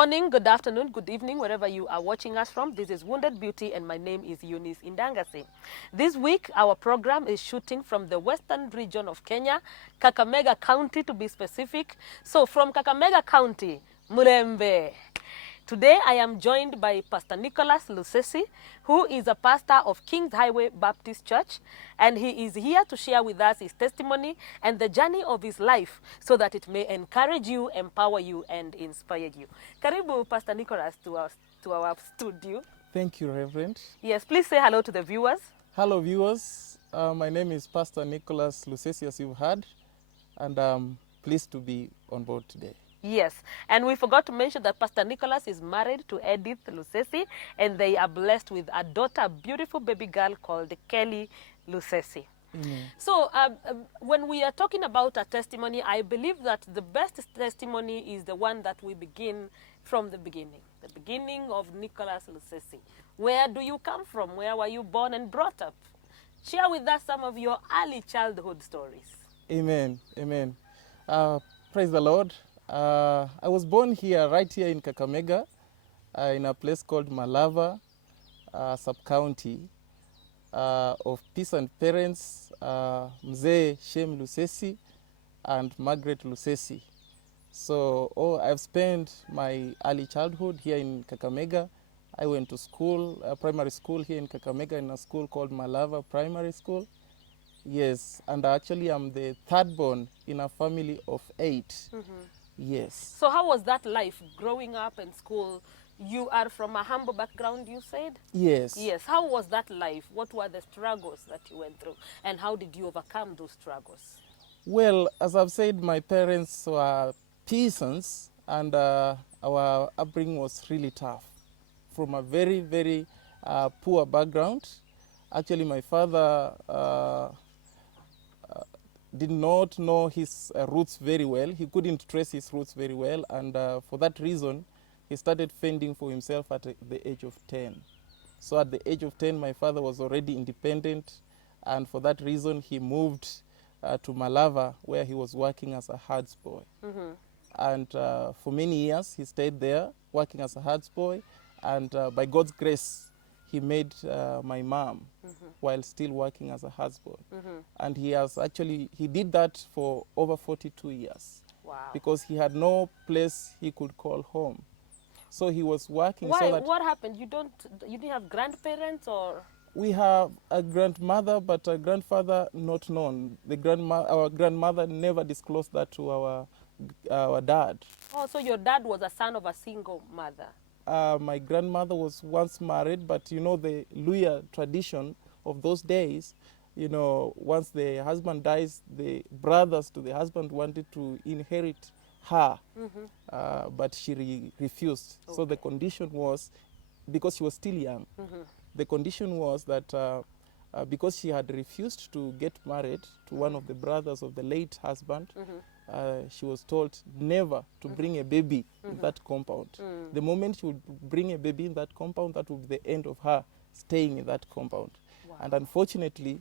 morning, good afternoon, good evening, wherever you are watching us from. This is Wounded Beauty, and my name is Eunice Indangasi. This week, our program is shooting from the western region of Kenya, Kakamega County to be specific. So from Kakamega County, Murembe. Today, I am joined by Pastor Nicholas Lusesi, who is a pastor of King's Highway Baptist Church, and he is here to share with us his testimony and the journey of his life so that it may encourage you, empower you, and inspire you. Karibu, Pastor Nicholas, to our studio. Thank you, Reverend. Yes, please say hello to the viewers. Hello, viewers. My name is Pastor Nicholas Lusesi, as you've heard, and I'm pleased to be on board today. Yes, and we forgot to mention that Pastor Nicholas is married to Edith Lusesi, and they are blessed with a daughter, a beautiful baby girl called Kelly Lusesi. So when we are talking about a testimony, I believe that the best testimony is the one that we begin from the beginning of Nicholas Lusesi. Where do you come from? Where were you born and brought up? Share with us some of your early childhood stories. Amen. Amen. Praise the Lord. I was born here, right here in Kakamega, in a place called Malava, sub-county, of peasant parents, Mzee Shem Lusesi and Margaret Lusesi. So I've spent my early childhood here in Kakamega. I went to school, primary school here in Kakamega, in a school called Malava Primary School. Yes, and actually I'm the third born in a family of 8. Mm-hmm. Yes. So how was that life growing up in school? You are from a humble background, you said? Yes. Yes. How was that life? What were the struggles that you went through? And how did you overcome those struggles? Well, as I've said, my parents were peasants, and our upbringing was really tough. From a very, very poor background. Actually, my father did not know his roots very well. He couldn't trace his roots very well, and for that reason, he started fending for himself at the age of 10. So at the age of 10, my father was already independent, and for that reason, he moved to Malava, where he was working as a herds boy. Mm-hmm. And for many years, he stayed there, working as a herds boy, and by God's grace, he made my mom while still working as a husband. And he did that for over 42 years. Wow. Because he had no place he could call home. So he was working. Why? So that what happened? You didn't have grandparents, or? We have a grandmother, but a grandfather not known. Our grandmother never disclosed that to our dad. Oh, so your dad was a son of a single mother. My grandmother was once married, but you know the Luya tradition of those days, you know, once the husband dies, the brothers to the husband wanted to inherit her, but she refused. Okay. So the condition was, because she was still young, the condition was that because she had refused to get married to one of the brothers of the late husband, she was told never to bring a baby in that compound. The moment she would bring a baby in that compound, that would be the end of her staying in that compound. Wow. And unfortunately,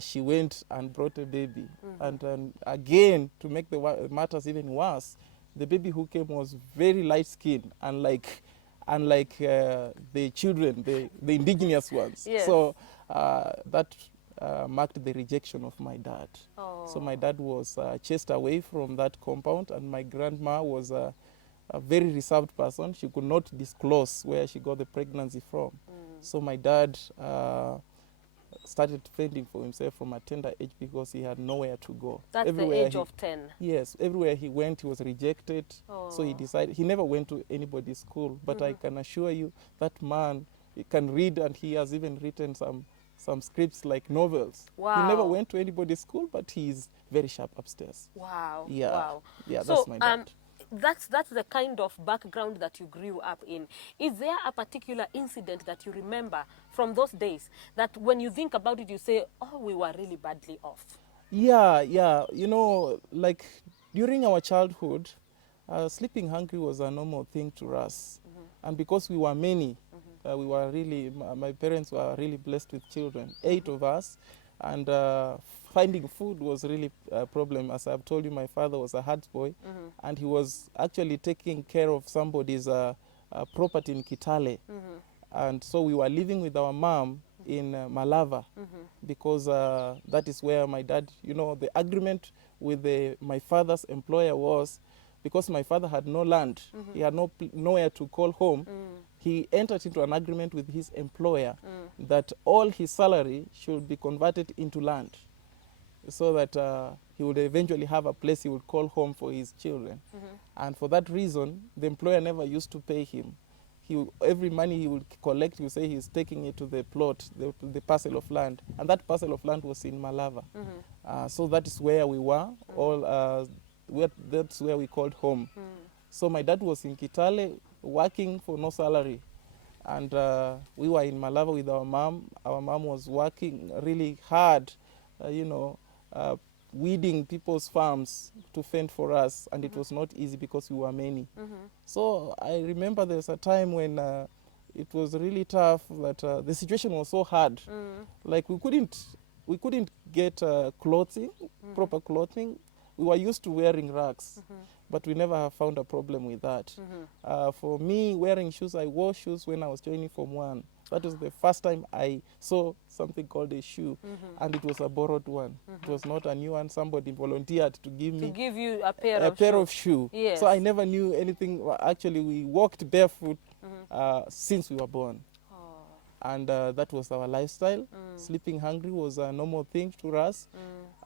she went and brought a baby. And again, to make the matters even worse, the baby who came was very light-skinned, unlike the children, the indigenous ones. Yes. So that marked the rejection of my dad. Oh. So my dad was chased away from that compound, and my grandma was a very reserved person. She could not disclose where she got the pregnancy from. So my dad started fending for himself from a tender age because he had nowhere to go. That's everywhere the age of 10? Yes. Everywhere he went, he was rejected. Oh. So he decided, he never went to anybody's school, but I can assure you that man, he can read, and he has even written some scripts like novels. Wow. He never went to anybody's school, but he's very sharp upstairs. Wow. Yeah. Wow. Yeah, so, that's my dad. That's the kind of background that you grew up in. Is there a particular incident that you remember from those days that when you think about it, you say, oh, we were really badly off? Yeah. You know, like during our childhood, sleeping hungry was a normal thing to us. And because we were many, we were really, my parents were really blessed with children, 8 of us. And finding food was really a problem. As I've told you, my father was a hard boy, and he was actually taking care of somebody's property in Kitale. And so we were living with our mom in Malava, because that is where my dad, you know, the agreement with my father's employer was, because my father had no land, he had nowhere to call home, he entered into an agreement with his employer that all his salary should be converted into land, so that he would eventually have a place he would call home for his children. And for that reason, the employer never used to pay him. Every money he would collect, he would say he's taking it to the plot, the parcel of land. And that parcel of land was in Malava. So that is where we were. That's where we called home. So my dad was in Kitale working for no salary. And we were in Malava with our mom. Our mom was working really hard, weeding people's farms to fend for us, and it was not easy because we were many. So I remember there was a time when it was really tough, that the situation was so hard. Like we couldn't get clothing, proper clothing. We were used to wearing rags, but we never have found a problem with that. For me, wearing shoes, I wore shoes when I was joining Form 1. That was the first time I saw something called a shoe, and it was a borrowed one. It was not a new one. Somebody volunteered to give me you a pair of shoe. Yes. So I never knew anything. Actually, we walked barefoot since we were born. And that was our lifestyle. Sleeping hungry was a normal thing to us.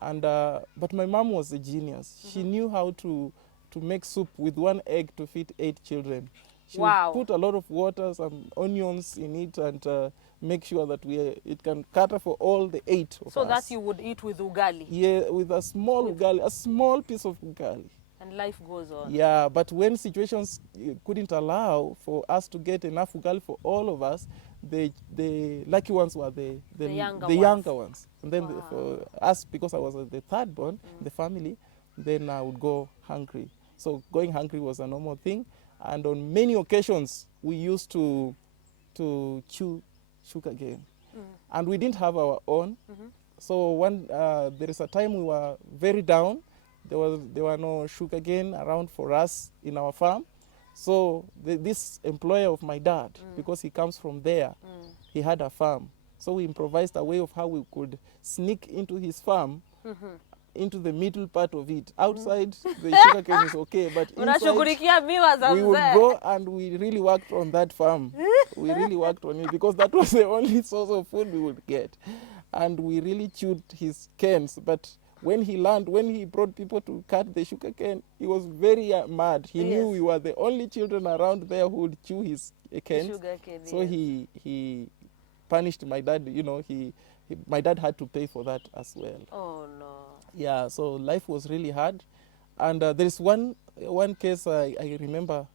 And but my mom was a genius. She knew how to make soup with one egg to feed 8 children. She would put a lot of water, some onions in it, and make sure that it can cater for all the 8 of us. So that you would eat with ugali? Yeah, with a small ugali, a small piece of ugali. And life goes on. Yeah, but when situations couldn't allow for us to get enough ugali for all of us, the lucky ones were the younger ones. And then for us, because I was the third born in the family, then I would go hungry. So going hungry was a normal thing. And on many occasions, we used to chew sugarcane. And we didn't have our own. So there is a time we were very down. There were no sugarcane around for us in our farm. So this employer of my dad, because he comes from there, he had a farm. So we improvised a way of how we could sneak into his farm, into the middle part of it. Outside, the sugarcane is okay, but inside, we would go, and we really worked on that farm. We really worked on it, because that was the only source of food we would get. And we really chewed his canes. But when he brought people to cut the sugar cane, he was very mad. He knew we were the only children around there who would chew his canes. So he punished my dad. My dad had to pay for that as well. Oh no. Yeah, so life was really hard. And there is one case I remember.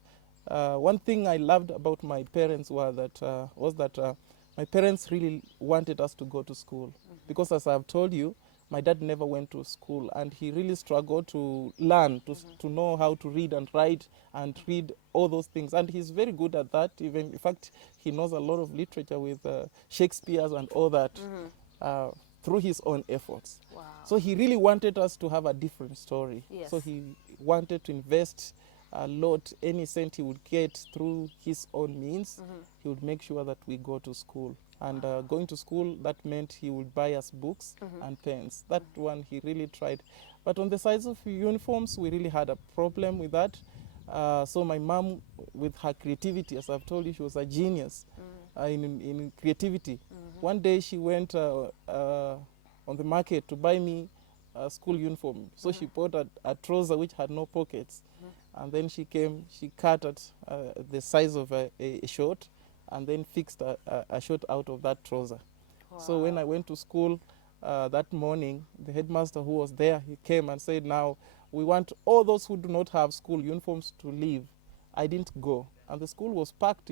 One thing I loved about my parents was that my parents really wanted us to go to school. Because as I've told you, my dad never went to school, and he really struggled to learn, to know how to read and write and read all those things. And he's very good at that. Even, in fact, he knows a lot of literature with Shakespeare's and all that through his own efforts. Wow. So he really wanted us to have a different story. Yes. So he wanted to invest a lot, any cent he would get through his own means, he would make sure that we go to school. And going to school, that meant he would buy us books and pens. That one he really tried. But on the sides of uniforms, we really had a problem with that. So my mom, with her creativity, as I've told you, she was a genius in creativity. One day she went on the market to buy me a school uniform. So she bought a trouser which had no pockets. And then she cut at the size of a short, and then fixed a short out of that trouser. Wow. So when I went to school that morning, the headmaster who was there, he came and said, now we want all those who do not have school uniforms to leave. I didn't go. And the school was packed,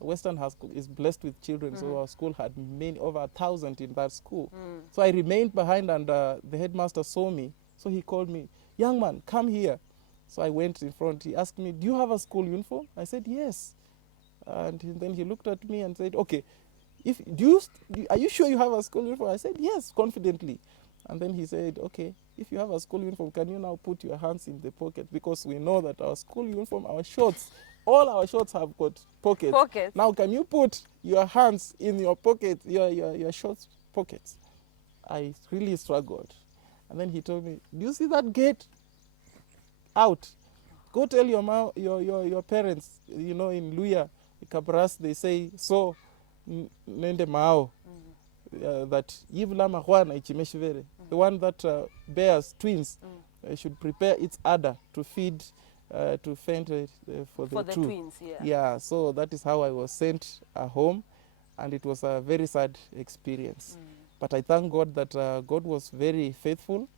Western is blessed with children, so our school had over 1,000 in that school. So I remained behind, and the headmaster saw me. So he called me, young man, come here. So I went in front. He asked me, do you have a school uniform? I said, yes. And then he looked at me and said, okay, are you sure you have a school uniform? I said, yes, confidently. And then he said, okay, if you have a school uniform, can you now put your hands in the pocket? Because we know that our school uniform, our shorts, all our shorts have got pockets. Pockets. Now, can you put your hands in your pocket, your shorts pockets? I really struggled. And then he told me, do you see that gate out? Go tell your parents, you know, in Luya, Kabras, they say, so, nende mao, that yivla mahwana ichimeshivere, the one that bears twins, should prepare its udder to feed, to fend for the two. twins, yeah. Yeah, so that is how I was sent home, and it was a very sad experience. But I thank God that God was very faithful,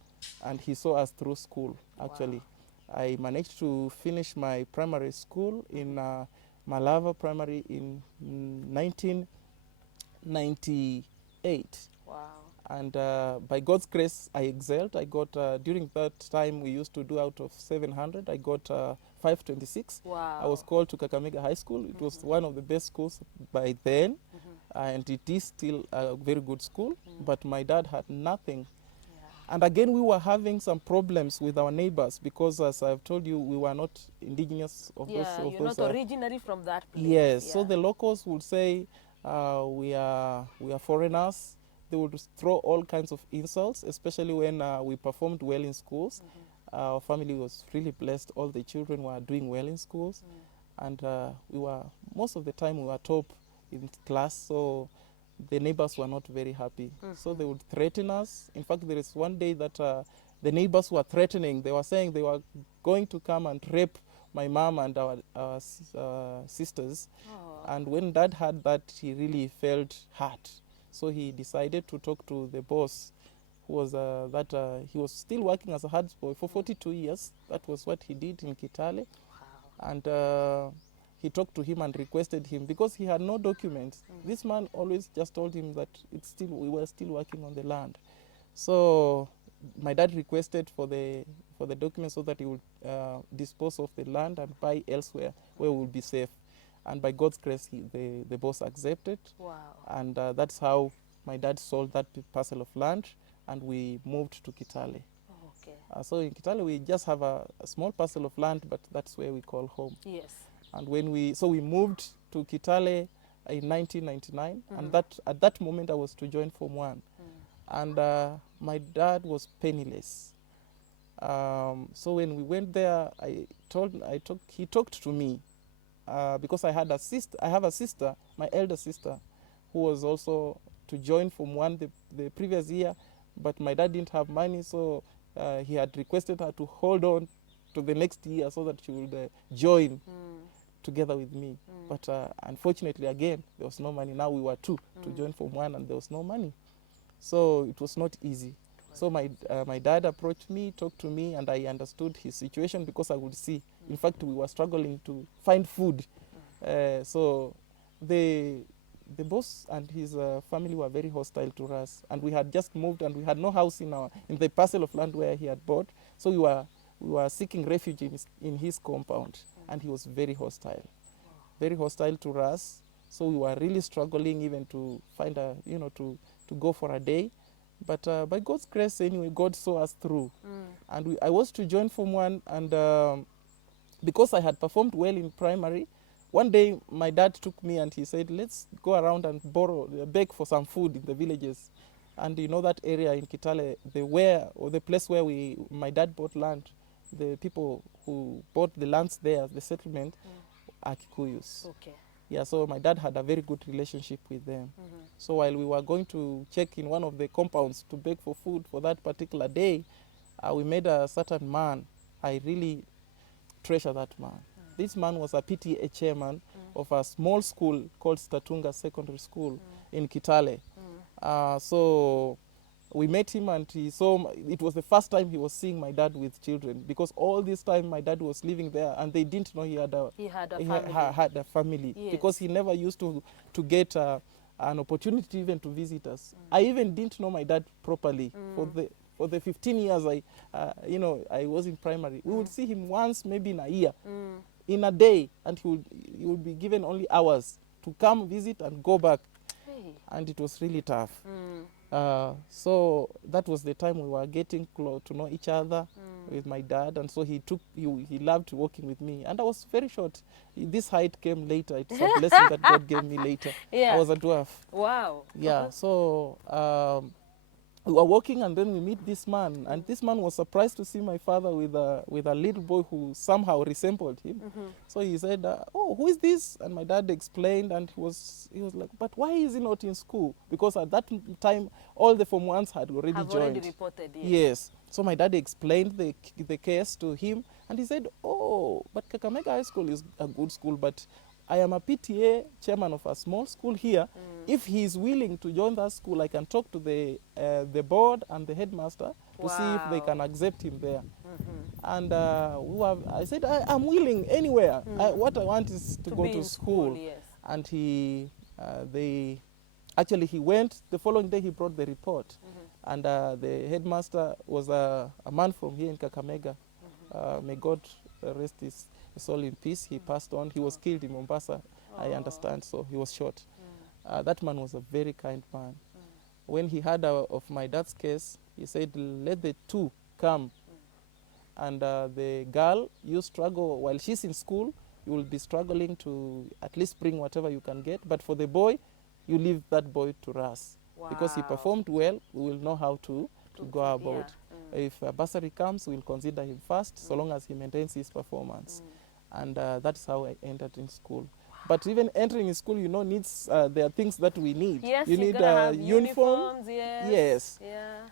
and he saw us through school, actually. Wow. I managed to finish my primary school in Malava Primary in 1998. Wow. And by God's grace, I excelled. I got, during that time, we used to do out of 700, I got 526. Wow. I was called to Kakamega High School. It was one of the best schools by then, and it is still a very good school, but my dad had nothing. And again, we were having some problems with our neighbors because, as I've told you, we were not indigenous of those. Yeah, you're not originally from that place. Yes, yeah. so the locals would say we are foreigners. They would throw all kinds of insults, especially when we performed well in schools. Our family was really blessed. All the children were doing well in schools, and we were, most of the time, we were top in class. So the neighbors were not very happy. So they would threaten us. In fact, there is one day that the neighbors were threatening. They were saying they were going to come and rape my mom and our sisters. Oh. And when Dad heard that, he really felt hurt. So he decided to talk to the boss, who was he was still working as a hardboy for 42 years. That was what he did in Kitale. Wow. And he talked to him and requested him, because he had no documents. This man always just told him that we were still working on the land. So my dad requested for the documents so that he would dispose of the land and buy elsewhere where we would be safe. And by God's grace, the boss accepted. Wow. And that's how my dad sold that parcel of land, and we moved to Kitale. Oh, okay. So in Kitale, we just have a small parcel of land, but that's where we call home. Yes. And when we moved to Kitale in 1999, and at that moment I was to join Form 1. And my dad was penniless. So when we went there, he talked to me, because I have a sister, my elder sister, who was also to join Form 1 the previous year, but my dad didn't have money, so he had requested her to hold on to the next year so that she would join together with me. But unfortunately, again, there was no money. Now we were two to join Form 1, and there was no money. So it was not easy. So my dad approached me, talked to me, and I understood his situation, because I would see. In fact, we were struggling to find food. So the boss and his family were very hostile to us, and we had just moved, and we had no house in the parcel of land where he had bought. So we were seeking refuge in his compound, and he was very hostile to us. So we were really struggling even to find to go for a day. But by God's grace, anyway, God saw us through. And I was to join Form 1, and because I had performed well in primary, one day my dad took me and he said, let's go around and beg for some food in the villages. And you know that area in Kitale, the place where my dad bought land, the people who bought the lands there, the settlement, are Kikuyus. Okay. Yeah, so my dad had a very good relationship with them. So while we were going to check in one of the compounds to beg for food for that particular day, we met a certain man. I really treasure that man. This man was a PTA chairman of a small school called Statunga Secondary School in Kitale. So we met him, and it was the first time he was seeing my dad with children, because all this time my dad was living there, and they didn't know he had a family. Yes. Because he never used to get an opportunity even to visit us. I even didn't know my dad properly for the 15 years I was in primary. We would see him once, maybe in a year, in a day, and he would be given only hours to come visit and go back. Hey. And it was really tough. So that was the time we were getting to know each other with my dad, and so he loved working with me, and I was very short. This height came later. It's a blessing that God gave me later. Yeah. I was a dwarf. Wow. Yeah. So we were walking, and then we meet this man, and this man was surprised to see my father with a little boy who somehow resembled him. So he said, "Oh, who is this?" And my dad explained, and he was like, "But why is he not in school?" Because at that time, all the Form 1s had already Have joined. already reported, yes. Yes. So my dad explained the case to him, and he said, "Oh, but Kakamega High School is a good school, but I am a PTA chairman of a small school here. If he is willing to join that school, I can talk to the board and the headmaster to see if they Wow. can accept him there." And I said, I'm willing anywhere. What I want is to go be to in school. yes. And he went. The following day he brought the report. And the headmaster was a man from here in Kakamega. May God rest his soul in peace. He passed on. He was killed in Mombasa, I understand, so he was shot. That man was a very kind man. When he heard of my dad's case, he said, let the two come. And the girl, you struggle while she's in school, you will be struggling to at least bring whatever you can get. But for the boy, you leave that boy to us. Wow. Because he performed well, we will know how to go about. If a bursary comes, we'll consider him first, so long as he maintains his performance. And that's how I entered in school. But even entering in school, needs, there are things that we need. Yes, you need have uniform. uniforms, yes. Yes. Yeah.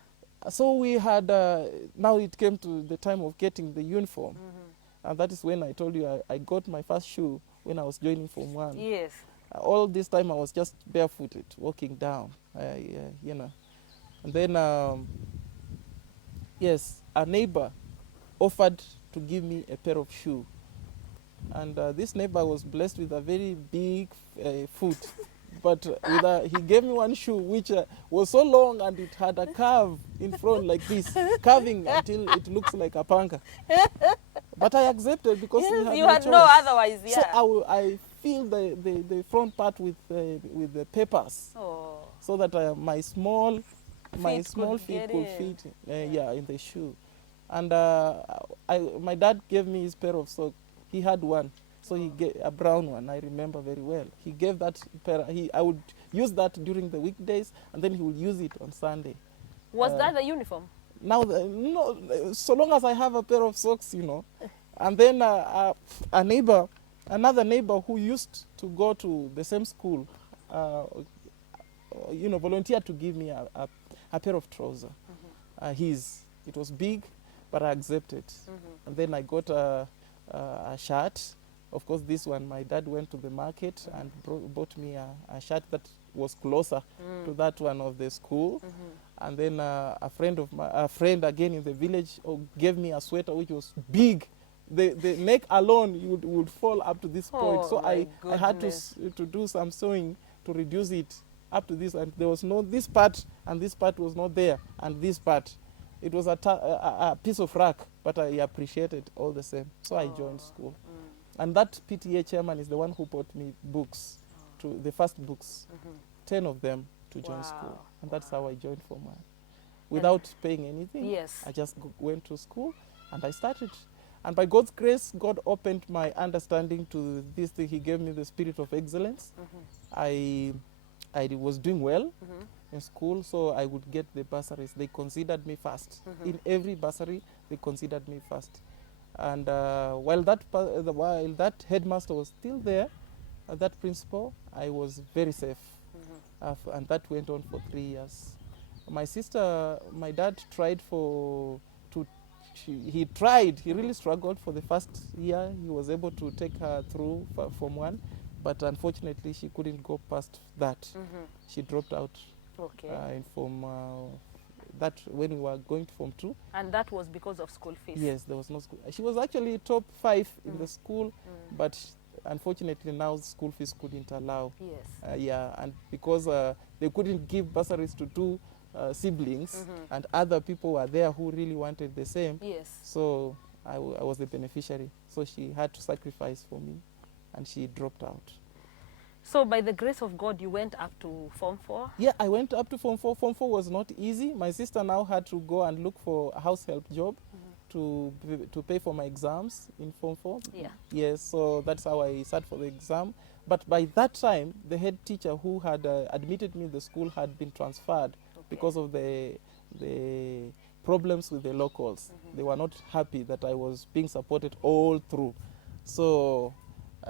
So we had, now it came to the time of getting the uniform. And that is when I told you I got my first shoe when I was joining Form 1. Yes. All this time I was just barefooted, walking down, And then, yes, a neighbor offered to give me a pair of shoes. And this neighbor was blessed with a very big foot. But he gave me one shoe which was so long and it had a curve in front like this, curving until it looks like a panka. But I accepted because you had no otherwise, yeah. So I fill the front part with the papers, so that my small feet could fit in the shoe. And my dad gave me his pair of socks. He had one. So he gave a brown one, I remember very well. He gave that pair. I would use that during the weekdays, and then he would use it on Sunday. Was that the uniform? Now, no, so long as I have a pair of socks, And then another neighbor who used to go to the same school, volunteered to give me a pair of trousers. It was big, but I accepted. And then I got a shirt. Of course, this one, my dad went to the market and bought me a shirt that was closer to that one of the school. And then a friend again in the village gave me a sweater which was big. The neck alone would fall up to this point. So I had to do some sewing to reduce it up to this. And there was this part, and this part was not there, and this part. It was a piece of rack, but I appreciated all the same. So I joined school. And that PTA chairman is the one who bought me books, the first books, 10 of them to join school. And that's how I joined Form 1. Without paying anything, yes. I just went to school and I started. And by God's grace, God opened my understanding to this thing. He gave me the spirit of excellence. I was doing well in school, so I would get the bursaries. They considered me first. In every bursary, they considered me first. And while that headmaster was still there, that principal, I was very safe. And that went on for 3 years. My dad tried he really struggled for the first year. He was able to take her through Form 1, but unfortunately she couldn't go past that. She dropped out in Form that when we were going to Form 2. And that was because of school fees? Yes, there was no school. She was actually top 5 in the school, but unfortunately now school fees couldn't allow. Yes. And because they couldn't give bursaries to 2 siblings, and other people were there who really wanted the same. Yes. So I was the beneficiary. So she had to sacrifice for me, and she dropped out. So by the grace of God, you went up to Form 4? Yeah, I went up to Form 4. Form 4 was not easy. My sister now had to go and look for a house help job to pay for my exams in Form 4. Yeah. Yes, so that's how I sat for the exam. But by that time, the head teacher who had admitted me in the school had been transferred because of the problems with the locals. They were not happy that I was being supported all through. So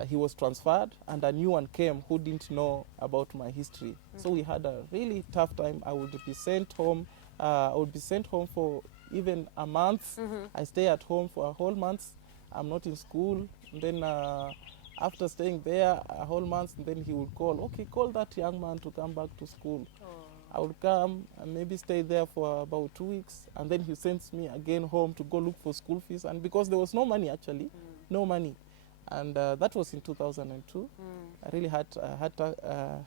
he was transferred, and a new one came who didn't know about my history. So we had a really tough time. I would be sent home. I would be sent home for even a month. I stay at home for a whole month. I'm not in school. And then after staying there a whole month, then he would call, okay, call that young man to come back to school. I would come and maybe stay there for about 2 weeks, and then he sends me again home to go look for school fees. And because there was no money actually, no money. And that was in 2002. I really had a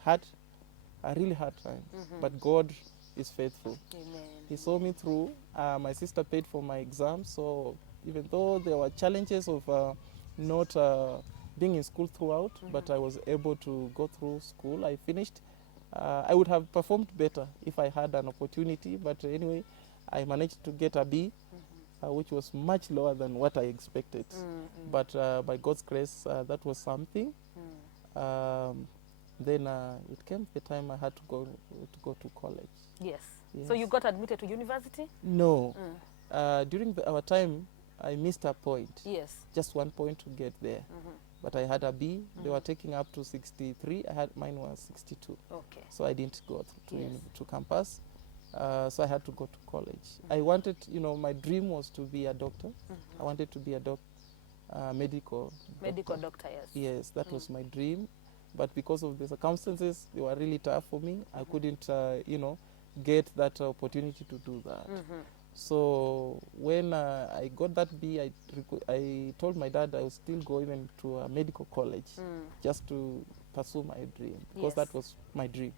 really hard time. But God is faithful. Amen. He saw me through. My sister paid for my exams, so even though there were challenges of not being in school throughout, but I was able to go through school. I finished. I would have performed better if I had an opportunity, but anyway, I managed to get a B, which was much lower than what I expected. But by God's grace, that was something. Then it came the time I had to go to college. Yes. Yes. So you got admitted to university? No. During our time, I missed a point. Yes. Just 1 point to get there. But I had a B. They were taking up to 63. Mine was 62. Okay. So I didn't go to Yes. to campus. So I had to go to college. I wanted, my dream was to be a doctor. I wanted to be a medical doctor, yes. Yes, that was my dream. But because of the circumstances, they were really tough for me. I couldn't, get that opportunity to do that. So when I got that B, I told my dad I would still go even to a medical college just to pursue my dream, because that was my dream.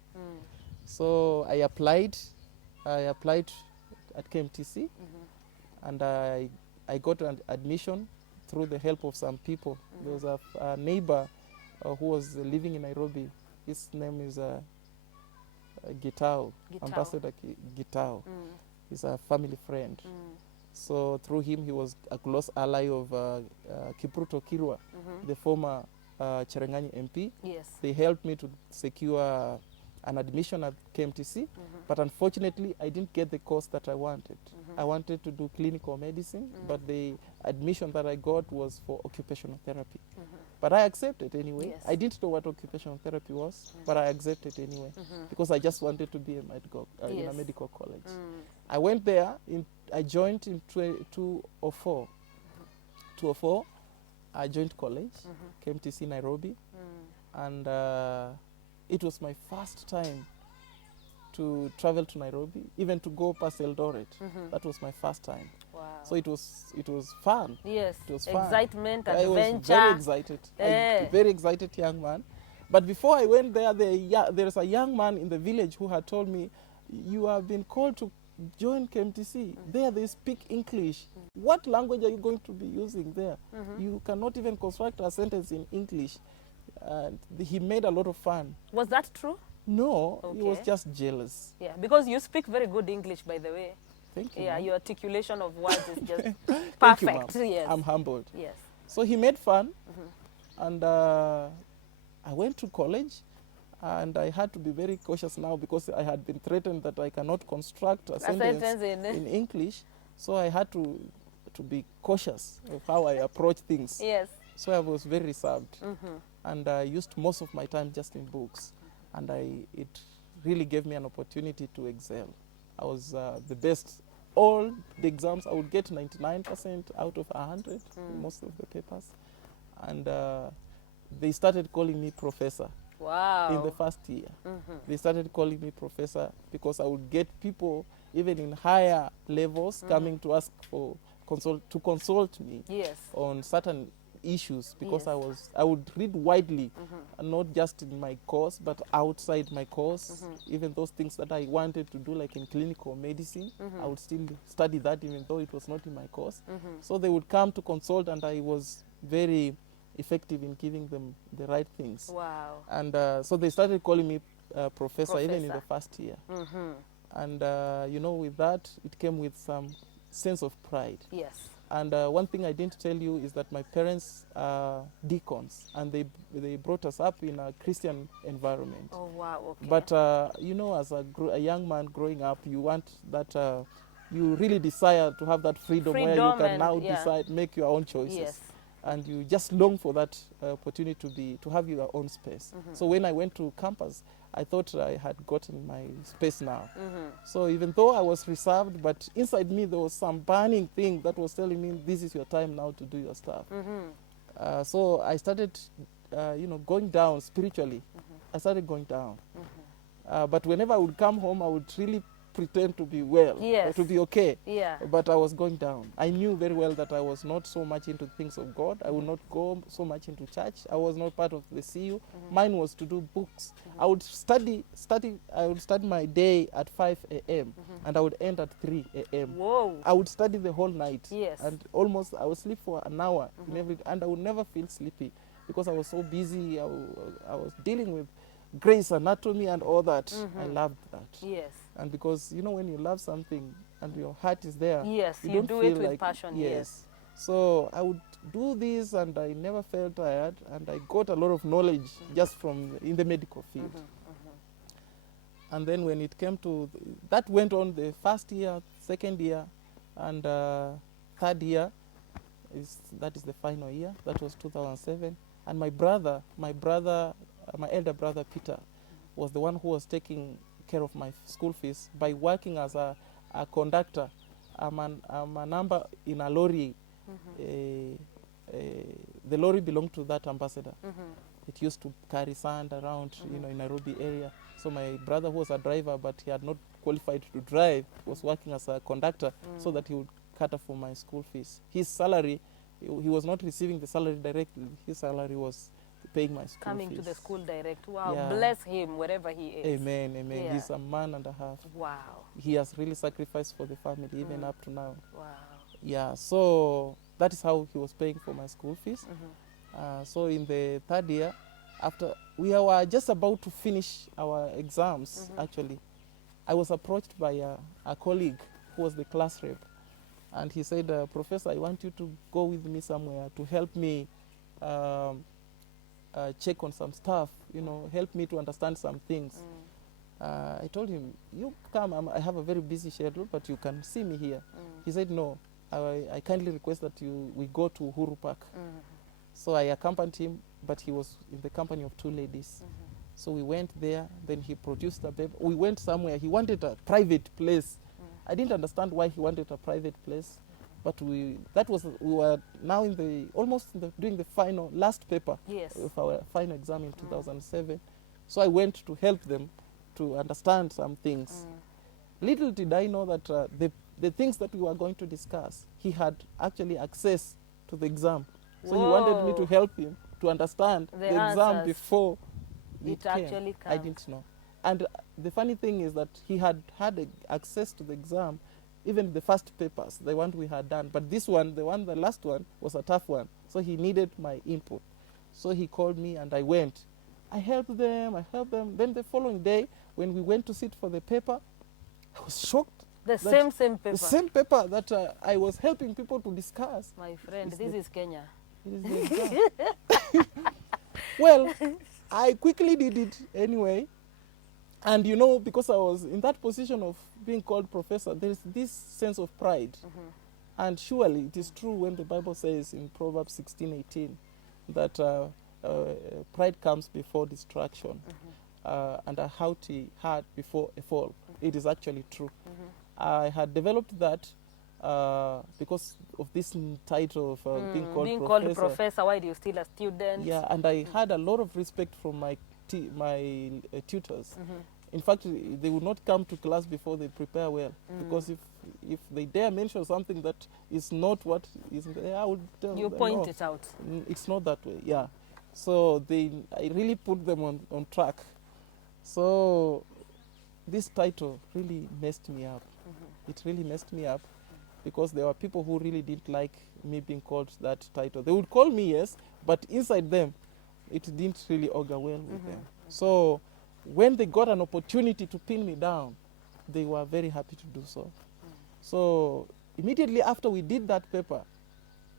So I applied at KMTC, and I got an admission through the help of some people. There was a neighbor who was living in Nairobi. His name is Gitao, Ambassador Gitao. He's a family friend. So through him, he was a close ally of Kipruto Kirwa, the former Cherangani MP. Yes. They helped me to secure an admission at KMTC, but unfortunately, I didn't get the course that I wanted. I wanted to do clinical medicine, but the admission that I got was for occupational therapy. But I accepted anyway. Yes. I didn't know what occupational therapy was, but I accepted anyway because I just wanted to be in a medical college. I went there. I joined in 2004. 2004, I joined college, KMTC Nairobi, and it was my first time to travel to Nairobi, even to go past Eldoret. That was my first time. Wow. So it was fun. Yes. It was fun. Excitement, I was adventure. very excited. A very excited young man. But before I went there, there's a young man in the village who had told me, you have been called to join KMTC. There they speak English. What language are you going to be using there? You cannot even construct a sentence in English. He made a lot of fun. Was that true? No, Okay. he was just jealous. Yeah, because you speak very good English, by the way. Thank you. Yeah, Ma'am. your articulation of words is just Thank you, perfect. ma'am. Yes. I'm humbled. Yes. So he made fun, and I went to college, and I had to be very cautious now because I had been threatened that I cannot construct a sentence in English. So I had to be cautious of how I approach things. Yes. So I was very reserved, and I used most of my time just in books, and it really gave me an opportunity to excel. I was the best. All the exams, I would get 99% out of 100 in most of the papers. And they started calling me professor. Wow. In the first year. They started calling me professor because I would get people, even in higher levels, coming to ask to consult me Yes. on certain issues, because Yes. I would read widely, and not just in my course, but outside my course. Even those things that I wanted to do, like in clinical medicine, I would still study that even though it was not in my course. So they would come to consult, and I was very effective in giving them the right things. Wow. And so they started calling me professor even in the Professor. first year. Mm-hmm. And you know, with that, it came with some sense of pride. Yes. And one thing I didn't tell you is that my parents are deacons, and they brought us up in a Christian environment. Oh, wow. Okay. But you know, as a young man growing up, you want that, you really desire to have that freedom where you Freedom can and, now yeah. decide, make your own choices. Yes. And you just long for that opportunity to have your own space. Mm-hmm. So when I went to campus, I thought I had gotten my space now. Mm-hmm. So even though I was reserved, but inside me there was some burning thing that was telling me, this is your time now to do your stuff. Mm-hmm. So I started, you know, going down spiritually. Mm-hmm. I started going down. Mm-hmm. But whenever I would come home, I would really pretend to be well, Yes. or to be okay. Yeah. But I was going down. I knew very well that I was not so much into things of God. I would not go so much into church. I was not part of the CU. Mm-hmm. Mine was to do books. Mm-hmm. I would I would start my day at 5 a.m. Mm-hmm. and I would end at 3 a.m. Whoa. I would study the whole night. Yes. And almost I would sleep for an hour Mhm. and I would never feel sleepy because I was so busy. I was dealing with Grey's Anatomy and all that. I Mhm. loved that. Yes. And because, you know, when you love something and your heart is there, Yes, you don't do feel it with like, passion, yes. So I would do this and I never felt tired, and I got a lot of knowledge just from in the medical field. Mhm, mhm. And then when it came to, that went on the first year, second year, and third year, that is the final year. That was 2007. And my elder brother Peter, was the one who was taking care of my school fees by working as a conductor. I'm a number in a lorry. Mhm. The lorry belonged to that ambassador. Mhm. It used to carry sand around, you know, in Nairobi area. So my brother, who was a driver but he had not qualified to drive, was working as a conductor so that he would cater for my school fees. His salary, he was not receiving the salary directly. His salary was paying my school Coming fees. to the school direct. Wow. Yeah. Bless him wherever he is. Amen, amen. Yeah. He's a man and a half. Wow. He has really sacrificed for the family even up to now. Wow. Yeah, so that is how he was paying for my school fees. Mhm. So in the third year, after we were just about to finish our exams, actually, I was approached by a colleague who was the class rep. And he said, Professor, I want you to go with me somewhere to help me check on some stuff, you know, help me to understand some things. I told him, you come, I have a very busy schedule, but you can see me here. He said, no, I kindly request that we go to Uhuru Park. So I accompanied him, but he was in the company of two ladies. So we went there, then he produced a paper. We went somewhere, he wanted a private place. I didn't understand why he wanted a private place, but we were now doing the last paper Yes. of our final exam in 2007. So I went to help them to understand some things. Little did I know that the things that we were going to discuss, he had actually access to the exam. So he wanted me to Whoa. help him to understand The the exam answers. before It came. actually I comes. didn't know. And the funny thing is that he had access to the exam, even the first papers, the one we had done. But this one, the last one, was a tough one. So he needed my input. So he called me and I went. I helped them. Then the following day, when we went to sit for the paper, I was shocked. The that same paper. The same paper that I was helping people to discuss. My friend, It's this the- is Kenya. It is the exam. Well, I quickly did it anyway. And you know, because I was in that position of being called professor, there is this sense of pride. And surely it is true when the Bible says in Proverbs 16:18 that pride comes before destruction and a haughty heart before a fall. It is actually true. I had developed that because of this title of being called Being professor. called professor while you're still a student. Yeah, and I had a lot of respect from my tutors. In fact, they would not come to class before they prepare well, because if they dare mention something that is not what is there, I would tell You them, point no, it out. it's not that way. Yeah, so I really put them on track. So this title really messed me up. It really messed me up because there were people who really didn't like me being called that title. They would call me, yes, But inside them, it didn't really augur well with them. So when they got an opportunity to pin me down, they were very happy to do so. So immediately after we did that paper,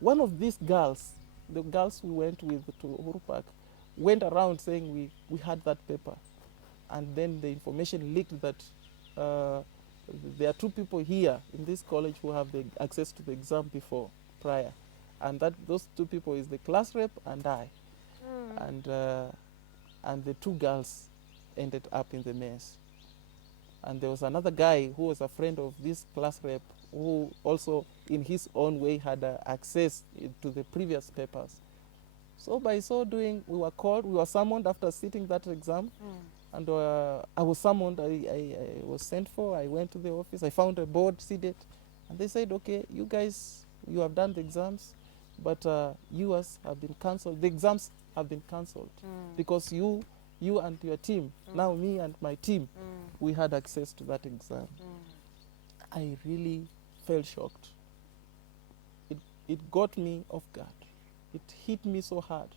one of these girls, the girls we went with to Uhuru Park, went around saying we had that paper. And then the information leaked that there are 2 people here in this college who have the access to the exam prior. And that those 2 people is the class rep and I. And the 2 girls ended up in the mess. And there was another guy who was a friend of this class rep who also in his own way had access to the previous papers. So by so doing, we were summoned after sitting that exam. And I was summoned, I was sent for, I went to the office, I found a board seated, and they said, okay, you guys, you have done the exams, but yours have been cancelled. The exams have been cancelled because you and your team, now me and my team, we had access to that exam. I really felt shocked. It got me off guard. It hit me so hard.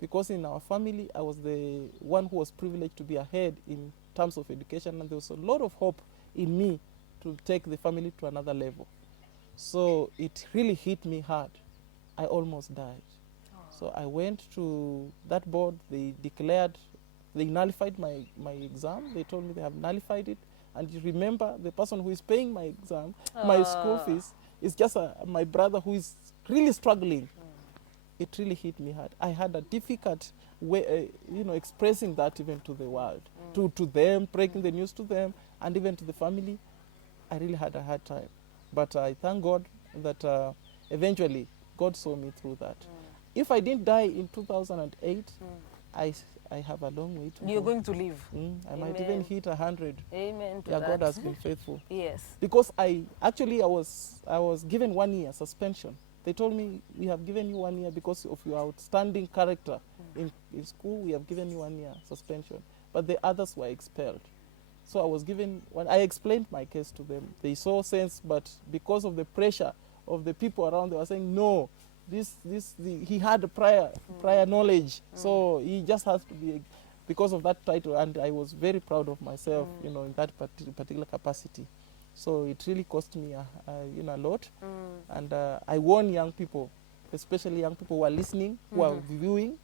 Because in our family, I was the one who was privileged to be ahead in terms of education, and there was a lot of hope in me to take the family to another level. So it really hit me hard. I almost died. So I went to that board, they nullified my exam. They told me they have nullified it. And you remember, the person who is paying my exam, my school fees, is just my brother who is really struggling. It really hit me hard. I had a difficult way, expressing that even to the world, to them, breaking the news to them, and even to the family. I really had a hard time. But I thank God that eventually God saw me through that. If I didn't die in 2008, I have a long way to go. You're going to live. I might even hit 100. Amen to Yeah, that. God has been faithful. Yes. Because I was given 1 year suspension. They told me, we have given you 1 year because of your outstanding character in school. We have given you 1 year suspension. But the others were expelled. So I was given, I explained my case to them. They saw sense, but because of the pressure of the people around, they were saying, no, he had a prior knowledge. So he just has to be, because of that title. And I was very proud of myself, in that particular capacity. So it really cost me a lot. And I warn young people, especially young people who are listening, who are viewing,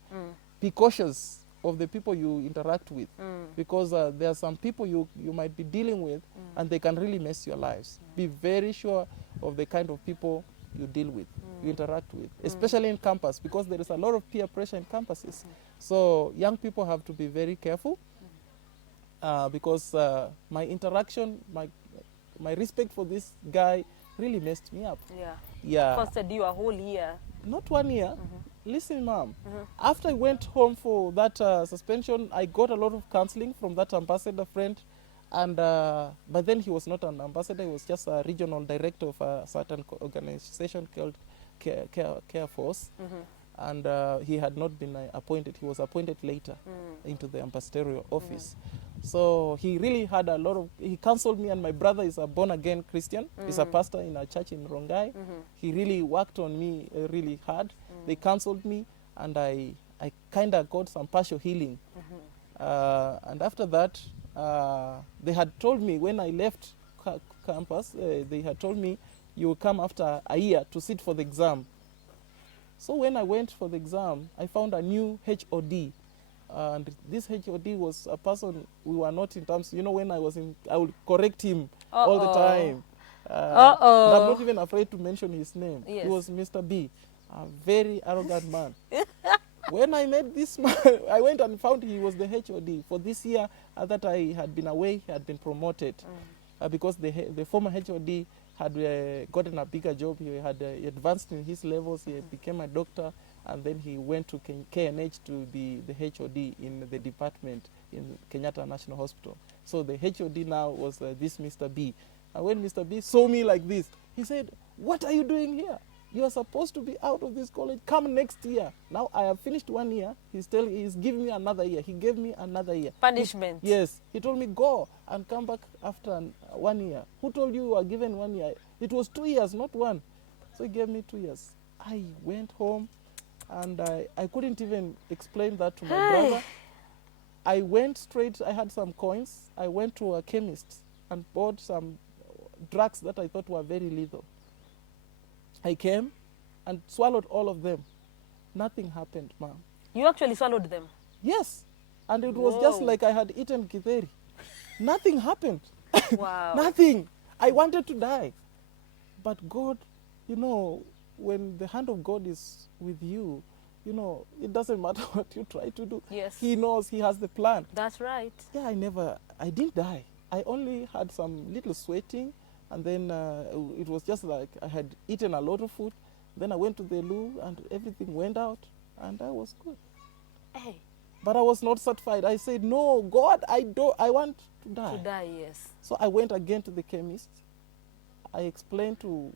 be cautious of the people you interact with. Because there are some people you might be dealing with, and they can really mess your lives. Be very sure of the kind of people you deal with, you interact with, especially in campus, because there is a lot of peer pressure in campuses. So young people have to be very careful, because my interaction, my respect for this guy really messed me up. Yeah. Costed you a whole year. Not 1 year. Listen, ma'am. After I went home for that suspension, I got a lot of counseling from that ambassador friend. And but then he was not an ambassador. He was just a regional director of a certain organization called Care Force. And he had not been appointed. He was appointed later into the ambassadorial office. So he really had a lot of, he counseled me, and my brother is a born-again Christian. He's a pastor in a church in Rongai. He really worked on me really hard. They counseled me, and I kind of got some partial healing. And after that, they had told me when I left campus, they had told me, you will come after a year to sit for the exam. So when I went for the exam, I found a new HOD. And this HOD was a person we were not in terms, when I would correct him all the time. And I'm not even afraid to mention his name. Yes. He was Mr. B, a very arrogant man. When I met this man, I went and found he was the HOD. For this year that I had been away, he had been promoted. Because the former HOD had gotten a bigger job. He had advanced in his levels. He became a doctor. And then he went to KNH to be the HOD in the department in Kenyatta National Hospital. So the HOD now was this Mr. B. And when Mr. B saw me like this, he said, what are you doing here? You are supposed to be out of this college. Come next year. Now I have finished 1 year. He's giving me another year. He gave me another year. Punishment. Yes. He told me, go and come back after 1 year. Who told you you were given 1 year? It was 2 years, not one. So he gave me 2 years. I went home. And I couldn't even explain that to my Hey. brother. I went straight, I had some coins. I went to a chemist and bought some drugs that I thought were very lethal. I came and swallowed all of them. Nothing happened, ma'am. You actually swallowed them. Yes. And it was just Whoa. like I had eaten githeri. Nothing happened. Wow. Nothing. I wanted to die. But God, you know, when the hand of God is with you, you know, it doesn't matter what you try to do. Yes. He knows, He has the plan. That's right. Yeah, I didn't die. I only had some little sweating, and then it was just like I had eaten a lot of food. Then I went to the loo, and everything went out, and I was good. Hey. But I was not satisfied. I said, "No, God, I want to die." To die, yes. So I went again to the chemist. I explained to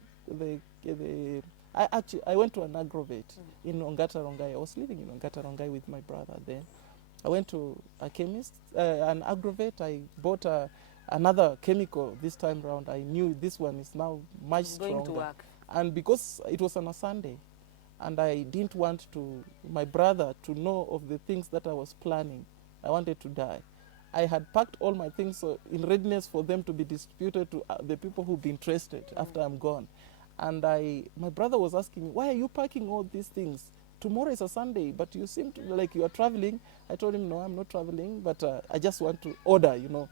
I went to an aggravate in Ongata Rongai. I was living in Ongata Rongai with my brother then. I went to a chemist, an aggravate. I bought another chemical this time round. I knew this one is now much It's going stronger. to work. And because it was on a Sunday, and I didn't want my brother to know of the things that I was planning. I wanted to die. I had packed all my things in readiness for them to be distributed to the people who'd be interested after I'm gone. And my brother was asking me, "Why are you packing all these things? Tomorrow is a Sunday, but you seem to, like you are traveling." I told him, "No, I'm not traveling, but I just want to order, you know."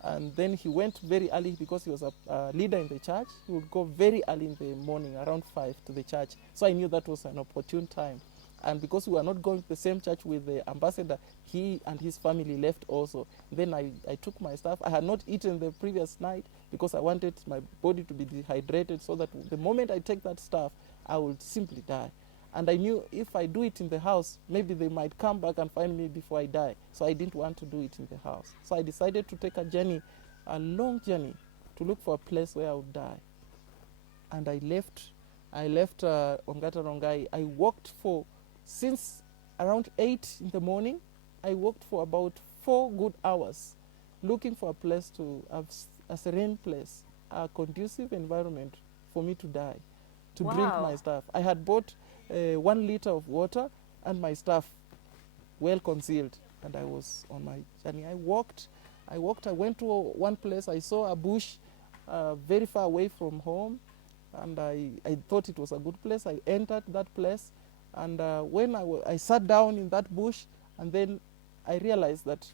And then he went very early because he was a leader in the church. He would go very early in the morning, around 5, to the church. So I knew that was an opportune time. And because we were not going to the same church with the ambassador, he and his family left also. Then I took my stuff. I had not eaten the previous night because I wanted my body to be dehydrated so that the moment I take that stuff, I would simply die. And I knew if I do it in the house, maybe they might come back and find me before I die. So I didn't want to do it in the house. So I decided to take a journey, a long journey, to look for a place where I would die. And I left Ongata Rongai. I walked since around 8 in the morning. I walked for about 4 good hours, looking for a place a serene place, a conducive environment for me to die, to drink Wow. my stuff. I had bought 1 liter of water and my stuff well concealed, and I was on my journey. I walked, I went to one place. I saw a bush very far away from home, and I thought it was a good place. I entered that place, and when I sat down in that bush, and then I realized that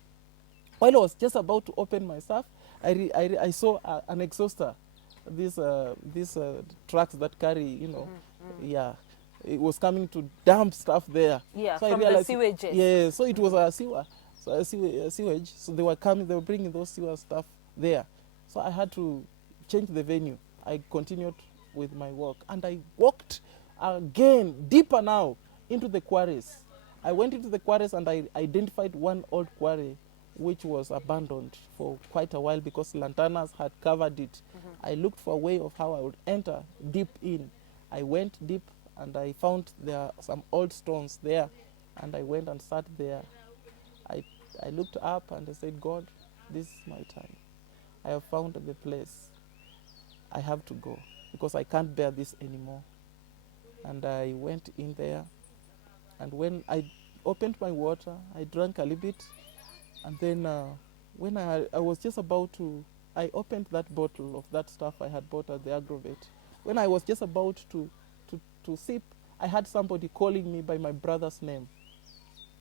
while I was just about to open my stuff, I saw an exhauster, these trucks that carry, you know, yeah, it was coming to dump stuff there. Yeah, so from I realized, the sewages. Yeah, so it was a sewage. So they were bringing those sewer stuff there. So I had to change the venue. I continued with my walk, and I walked again deeper now into the quarries. I went into the quarries, and I identified one old quarry which was abandoned for quite a while because lantanas had covered it. I looked for a way of how I would enter deep in. I went deep, and I found there are some old stones there, and I went and sat there. I looked up and I said, "God, this is my time. I have found the place. I have to go because I can't bear this anymore." And I went in there, and when I opened my water, I drank a little bit, and then when I was just about to, I opened that bottle of that stuff I had bought at the aggravate. When I was just about to sip, I had somebody calling me by my brother's name,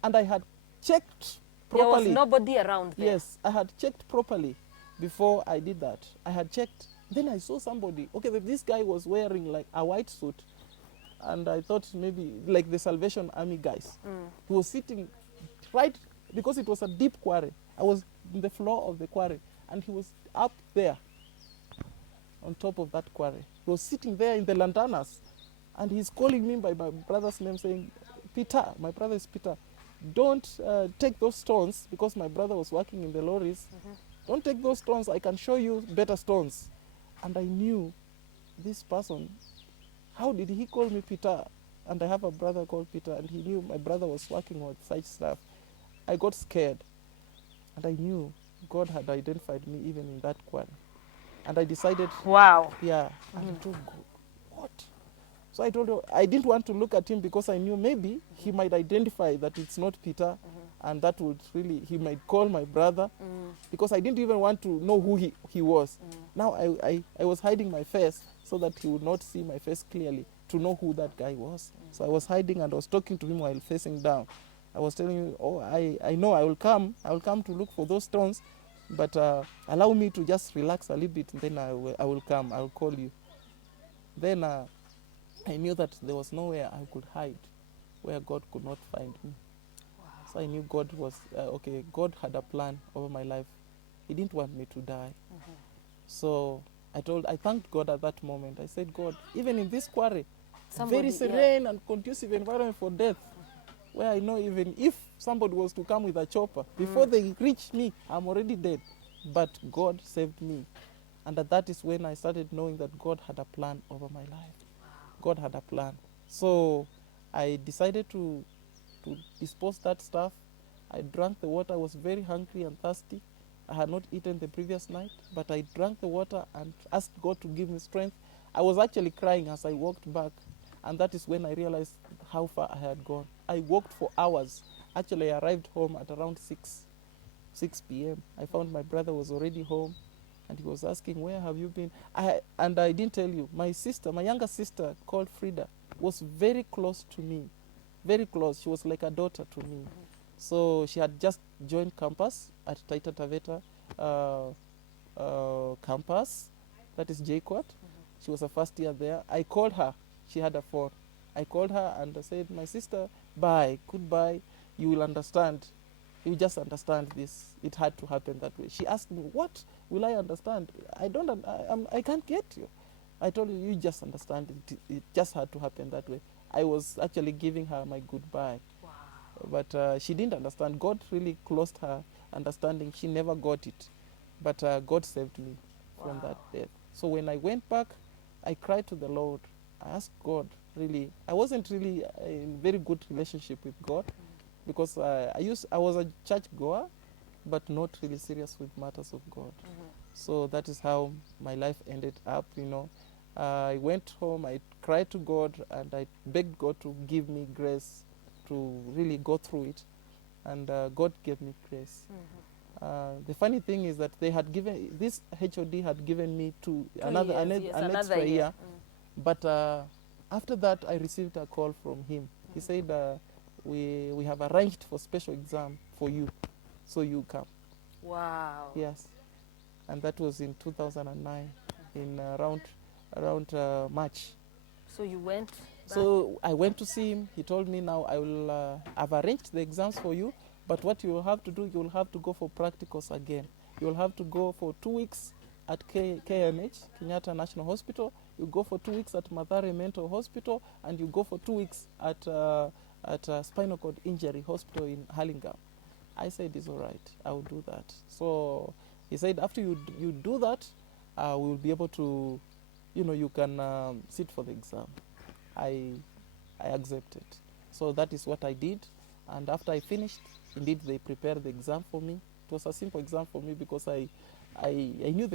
and I had checked There was properly. nobody around there. Yes, I had checked properly before I did that. I had checked. Then I saw somebody. Okay, this guy was wearing like a white suit, and I thought maybe like the Salvation Army guys. He was sitting right, because it was a deep quarry. I was in the floor of the quarry, and he was up there on top of that quarry. He was sitting there in the lantanas, and he's calling me by my brother's name, saying, "Peter," my brother is Peter, "don't take those stones," because my brother was working in the lorries. "Don't take those stones. I can show you better stones." And I knew this person. How did he call me Peter? And I have a brother called Peter, and he knew my brother was working with such stuff. I got scared, and I knew God had identified me even in that quarry. And I decided, Wow. yeah, and I told God, "What? So I told her, I didn't want to look at him because I knew maybe he might identify that it's not Peter, and that would really, he might call my brother, because I didn't even want to know who he was. Now I was hiding my face so that he would not see my face clearly to know who that guy was. So I was hiding and I was talking to him while facing down. I was telling him, oh, I know I will come to look for those stones, but allow me to just relax a little bit, and then I will come, I will call you. Then I knew that there was nowhere I could hide where God could not find me. Wow. So I knew God was, okay, God had a plan over my life. He didn't want me to die. So I thanked God at that moment. I said, God, even in this quarry, very serene and conducive environment for death, where I know even if somebody was to come with a chopper, before they reach me, I'm already dead. But God saved me. And that is when I started knowing that God had a plan over my life. God had a plan. So I decided to dispose that stuff. I drank the water. I was very hungry and thirsty. I had not eaten the previous night, but I drank the water and asked God to give me strength. I was actually crying as I walked back, and that is when I realized how far I had gone. I walked for hours. Actually, I arrived home at around 6 p.m. I found my brother was already home, and he was asking, where have you been? And I didn't tell you, my younger sister called Frida, was very close to me, very close. She was like a daughter to me. So she had just joined campus at Taita Taveta campus, that is JCOT. She was a first year there. I called her. She had a phone. I called her and I said, my sister, bye, goodbye. You will understand. You just understand this. It had to happen that way. She asked me, what will I understand? I can't get you. I told her, you just understand. It just had to happen that way. I was actually giving her my goodbye. Wow. But she didn't understand. God really closed her understanding. She never got it. But God saved me from that death. So when I went back, I cried to the Lord. I asked God, really. I wasn't really in very good relationship with God, because I was a church goer, but not really serious with matters of God. So that is how my life ended up, I went home, I cried to God, and I begged God to give me grace to really go through it. And God gave me grace. The funny thing is that this HOD had given me another extra year. But after that, I received a call from him. He said, we have arranged for special exam for you, so you come. Wow. Yes. And that was in 2009, in around March. So you went back? So I went to see him. He told me, now I've arranged the exams for you, but what you will have to do, you will have to go for practicals again. You will have to go for 2 weeks at KNH, Kenyatta National Hospital. You go for 2 weeks at Mathare Mental Hospital, and you go for 2 weeks at Spinal Cord Injury Hospital in Hurlingham. I said, it's all right, I will do that. So he said, after you do that, we will be able to, you can sit for the exam. I accepted. So that is what I did. And after I finished, indeed, they prepared the exam for me. It was a simple exam for me because I knew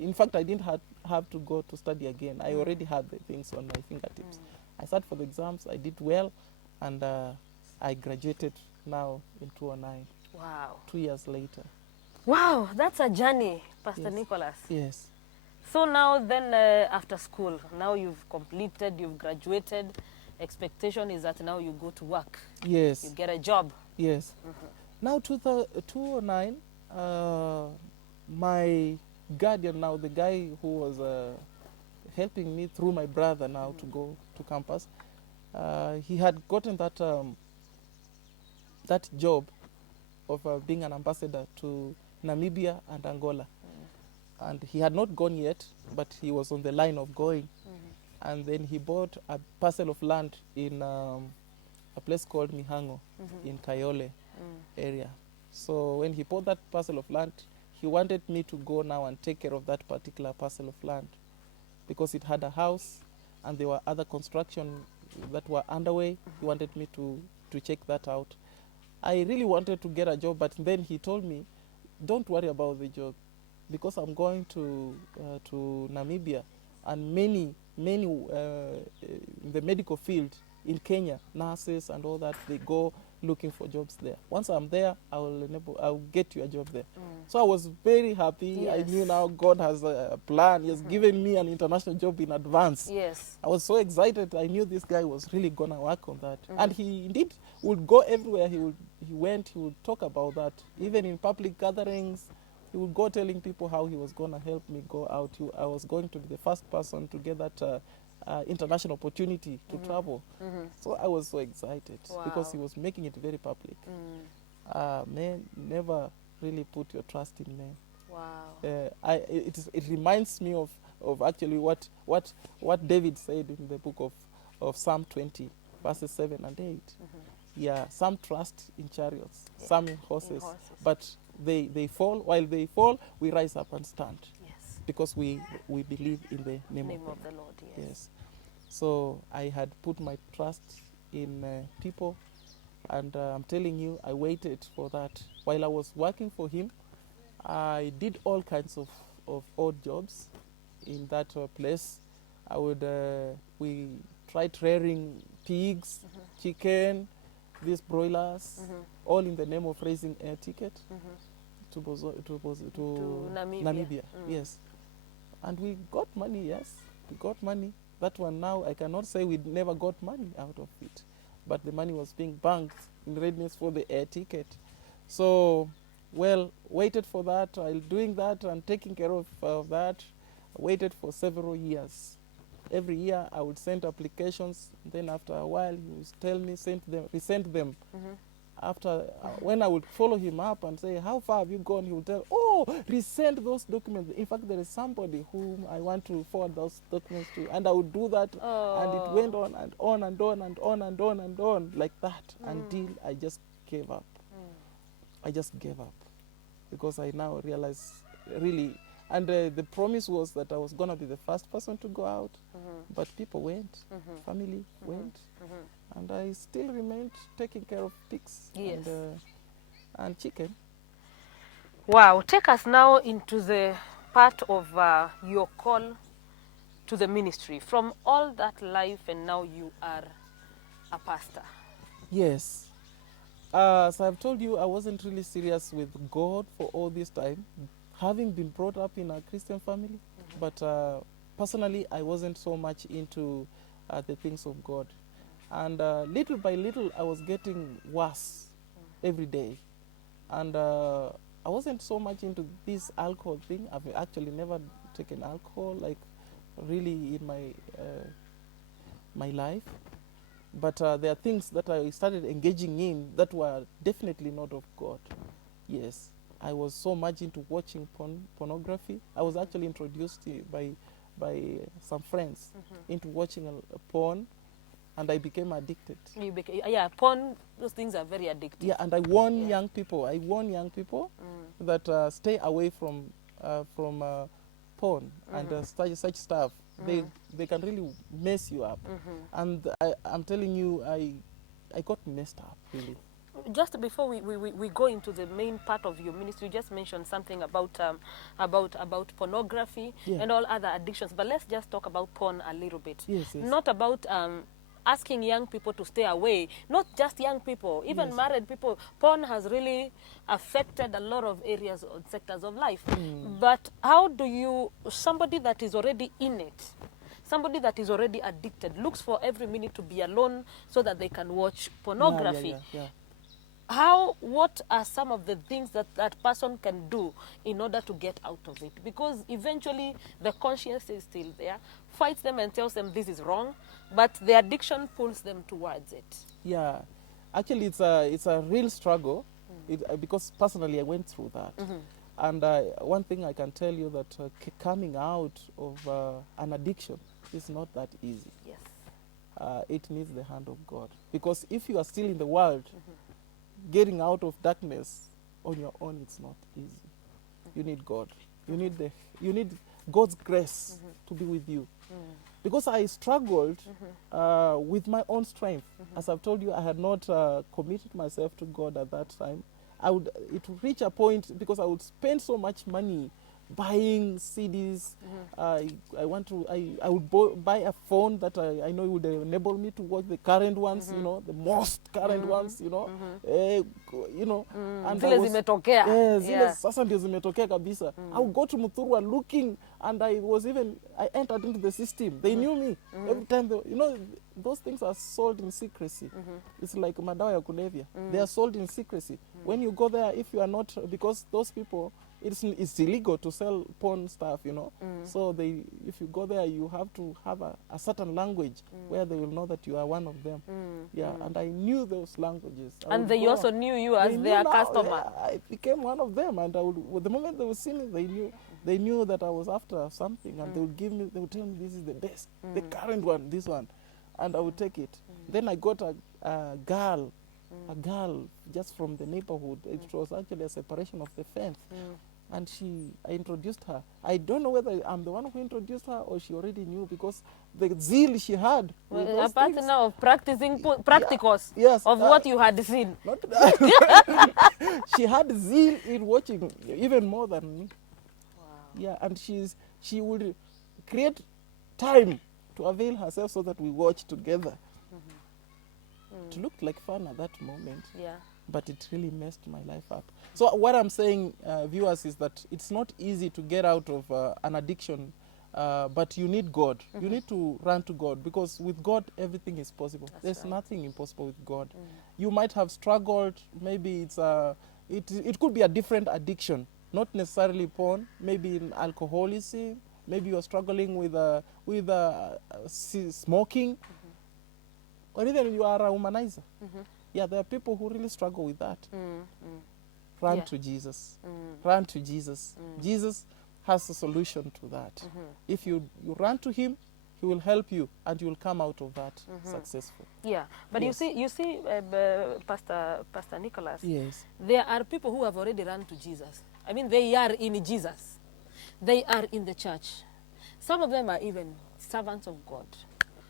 in fact, I didn't have to go to study again. I already had the things on my fingertips. I sat for the exams, I did well, and I graduated now in 2009. Wow. 2 years later. Wow, that's a journey, Pastor Yes. Nicholas. Yes. So now then, after school, now you've completed, you've graduated. Expectation is that now you go to work. Yes. You get a job. Yes. Now 2009, my guardian now, the guy who was helping me through my brother now to go to campus, he had gotten that job of being an ambassador to Namibia and Angola. And he had not gone yet, but he was on the line of going. And then he bought a parcel of land in a place called Mihango in Kayole area. So when he bought that parcel of land, he wanted me to go now and take care of that particular parcel of land, because it had a house and there were other construction that were underway. He wanted me to check that out. I really wanted to get a job, but then he told me, don't worry about the job, because I'm going to Namibia, and many many in the medical field in Kenya, nurses and all that, they go looking for jobs there. Once I'm there, I'll get you a job there. So I was very happy. I Yes. knew now God has a plan. He has given me an international job in advance. Yes. I was so excited. I knew this guy was really gonna work on that, and he indeed would go everywhere. He went. He would talk about that, even in public gatherings. He would go telling people how he was gonna help me go out. I was going to be the first person to get that international opportunity to travel. So I was so excited because he Wow. was making it very public. Man, never really put your trust in men. Wow. It reminds me of actually what David said in the book of Psalm 20, verses 7 and 8. Yeah, some trust in chariots, Yeah. some in horses, In horses. but they fall. While they fall, we rise up and stand Yes. because we believe in the name Name of of the Lord. Yes. Yes. So I had put my trust in people, and I'm telling you, I waited for that. While I was working for him, I did all kinds of odd jobs in that place. We tried rearing pigs, chicken, these broilers, all in the name of raising air ticket to Namibia. Yes. And we got money, yes. We got money. That one now, I cannot say we never got money out of it. But the money was being banked in readiness for the air ticket. So, well, waited for that, while doing that and taking care of that, waited for several years. Every year I would send applications, then after a while he would tell me, resend them. After, when I would follow him up and say, how far have you gone? He would tell, oh, resend those documents. In fact, there is somebody whom I want to forward those documents to. And I would do that. And it went on and on and on and on and on and on like that until I just gave up. I just gave up because I now realize really, and the promise was that I was going to be the first person to go out, but people went, family went, and I still remained taking care of pigs Yes. and chicken. Wow. Take us now into the part of your call to the ministry. From all that life, and now you are a pastor. Yes. So I've told you I wasn't really serious with God for all this time, having been brought up in a Christian family, but personally I wasn't so much into the things of God. And little by little I was getting worse every day. And I wasn't so much into this alcohol thing. I've actually never taken alcohol, like really in my life. But there are things that I started engaging in that were definitely not of God. Yes, I was so much into watching pornography. I was actually introduced by some friends into watching a porn, and I became addicted. Yeah, porn, those things are very addictive. Yeah, and I warn young people. That stay away from porn and such stuff. They can really mess you up. And I'm telling you, I got messed up really. Just before we go into the main part of your ministry, you just mentioned something about pornography and all other addictions. But let's just talk about porn a little bit. Yes. Not about asking young people to stay away. Not just young people, even married people. Porn has really affected a lot of areas or sectors of life. But how do you, somebody that is already in it, somebody that is already addicted, looks for every minute to be alone so that they can watch pornography? Yeah. What are some of the things that person can do in order to get out of it? Because eventually the conscience is still there, fights them and tells them this is wrong, but the addiction pulls them towards it. Yeah, actually it's a real struggle, because personally I went through that. And one thing I can tell you that coming out of an addiction is not that easy. Yes. It needs the hand of God, because if you are still in the world, getting out of darkness on your own, it's not easy. You need God. You need God's grace to be with you. Because I struggled with my own strength. As I've told you, I had not committed myself to God at that time. It would reach a point, because I would spend so much money buying CDs. I would buy a phone that I know would enable me to watch the current ones, you know, the most current ones, you know. You know, and Zile zimetokea. zile sasa ndio zimetokea kabisa. I would go to Muthurwa looking, and I entered into the system. They knew me every time. You know, those things are sold in secrecy. It's like madawa ya kulevya. They are sold in secrecy. When you go there, if you are not, because those people, it's illegal to sell porn stuff, you know. So if you go there, you have to have a certain language where they will know that you are one of them. And I knew those languages. And they also knew you as their customer. I became one of them, and the moment they would see me, they knew that I was after something, and they would tell me, this is the best, the current one, this one, and I would take it. Then I got a girl just from the neighborhood. It was actually a separation of the fence. And I introduced her. I don't know whether I'm the one who introduced her or she already knew, because the zeal she had. A part now of practicing practicals of what you had seen. She had zeal in watching even more than me. Wow. Yeah, and she would create time to avail herself so that we watch together. It looked like fun at that moment. Yeah. But it really messed my life up. So what I'm saying, viewers, is that it's not easy to get out of an addiction, but you need God. You need to run to God, because with God, everything is possible. There's nothing impossible with God. You might have struggled. Maybe it could be a different addiction, not necessarily porn, maybe in alcoholism. Maybe you're struggling with smoking, or even you are a womanizer. Yeah, there are people who really struggle with that. Run to Jesus. Run to Jesus. Jesus has a solution to that. If you run to him, he will help you, and you will come out of that successful. Yeah, but you see, Pastor Nicholas. Yes. There are people who have already run to Jesus. I mean, they are in Jesus. They are in the church. Some of them are even servants of God,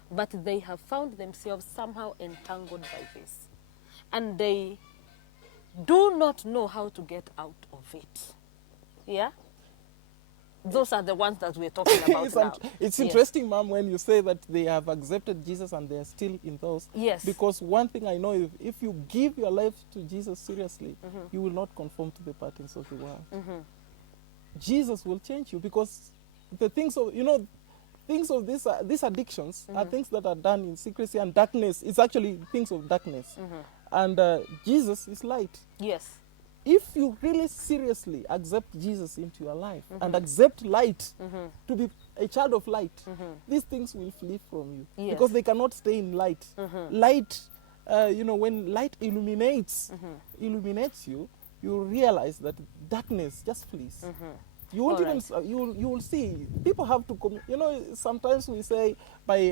but they have found themselves somehow entangled by this. And they do not know how to get out of it. Yeah? Those are the ones that we're talking about now. It's interesting, Mom, when you say that they have accepted Jesus and they're still in those. Yes. Because one thing I know, if you give your life to Jesus seriously, you will not conform to the patterns of the world. Jesus will change you, because the things of, things of these addictions are things that are done in secrecy and darkness. It's actually things of darkness. And Jesus is light. Yes. If you really seriously accept Jesus into your life and accept light to be a child of light, these things will flee from you. Yes. Because they cannot stay in light. Light, when light illuminates you, you realize that darkness just flees. You won't even, you will see, people have to, sometimes we say by